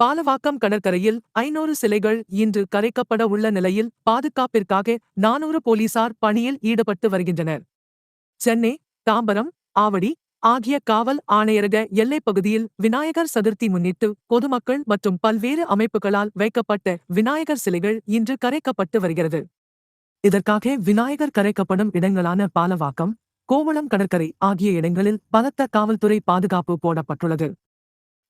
பாலவாக்கம் கடற்கரையில் 500 சிலைகள் இன்று கரைக்கப்பட உள்ள நிலையில் பாதுகாப்பிற்காக 400 போலீசார் பணியில் ஈடுபட்டு வருகின்றனர். சென்னை, தாம்பரம், ஆவடி ஆகிய காவல் ஆணையரக எல்லைப் பகுதியில் விநாயகர் சதுர்த்தி முன்னிட்டு பொதுமக்கள் மற்றும் பல்வேறு அமைப்புகளால் வைக்கப்பட்ட விநாயகர் சிலைகள் இன்று கரைக்கப்பட்டு வருகிறது. இதற்காக விநாயகர் கரைக்கப்படும் இடங்களான பாலவாக்கம், கோவளம் கடற்கரை ஆகிய இடங்களில் பலத்த காவல்துறை பாதுகாப்பு போடப்பட்டுள்ளது.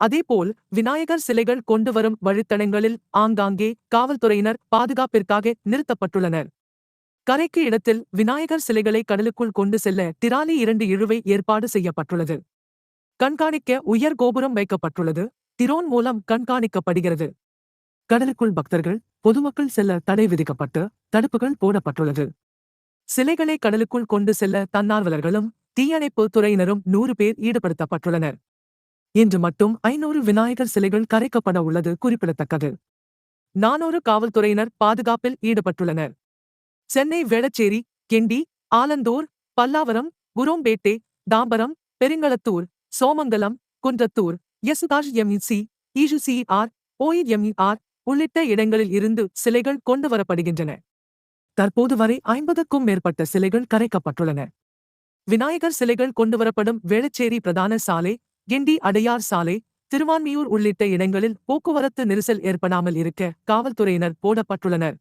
அதேபோல் விநாயகர் சிலைகள் கொண்டு வரும் வழித்தடங்களில் ஆங்காங்கே காவல்துறையினர் பாதுகாப்பிற்காக நிறுத்தப்பட்டுள்ளனர். கரைக்கு இடத்தில் விநாயகர் சிலைகளை கடலுக்குள் கொண்டு செல்ல டிராலி 2 இழுவை ஏற்பாடு செய்யப்பட்டுள்ளது. கண்காணிக்க உயர் கோபுரம் வைக்கப்பட்டுள்ளது. திரோன் மூலம் கண்காணிக்கப்படுகிறது. கடலுக்குள் பக்தர்கள், பொதுமக்கள் செல்ல தடை விதிக்கப்பட்டு தடுப்புகள் போடப்பட்டுள்ளது. சிலைகளை கடலுக்குள் கொண்டு செல்ல தன்னார்வலர்களும் தீயணைப்பு துறையினரும் 100 பேர் ஈடுபடுத்தப்பட்டுள்ளனர். இன்று மட்டும் 500 விநாயகர் சிலைகள் கரைக்கப்பட உள்ளது குறிப்பிடத்தக்கது. 400 காவல்துறையினர் பாதுகாப்பில் ஈடுபட்டுள்ளனர். சென்னை வேளச்சேரி, கிண்டி, ஆலந்தூர், பல்லாவரம், குரோம்பேட்டை, தாம்பரம், பெருங்களத்தூர், சோமங்கலம், குன்றத்தூர், எசுதாஷ் எம்இசி, இஜுசிஆர், ஓஇஎம்இஆர் உள்ளிட்ட இடங்களில் இருந்து சிலைகள் கொண்டு வரப்படுகின்றன. தற்போது வரை 50க்கும் மேற்பட்ட சிலைகள் கரைக்கப்பட்டுள்ளன. விநாயகர் சிலைகள் கொண்டுவரப்படும் வேளச்சேரி பிரதான சாலை, கிண்டி அடையார் சாலை, திருவான்மியூர் உள்ளிட்ட இடங்களில் போக்குவரத்து நெரிசல் ஏற்படாமல் இருக்க காவல்துறையினர் போடப்பட்டுள்ளனர்.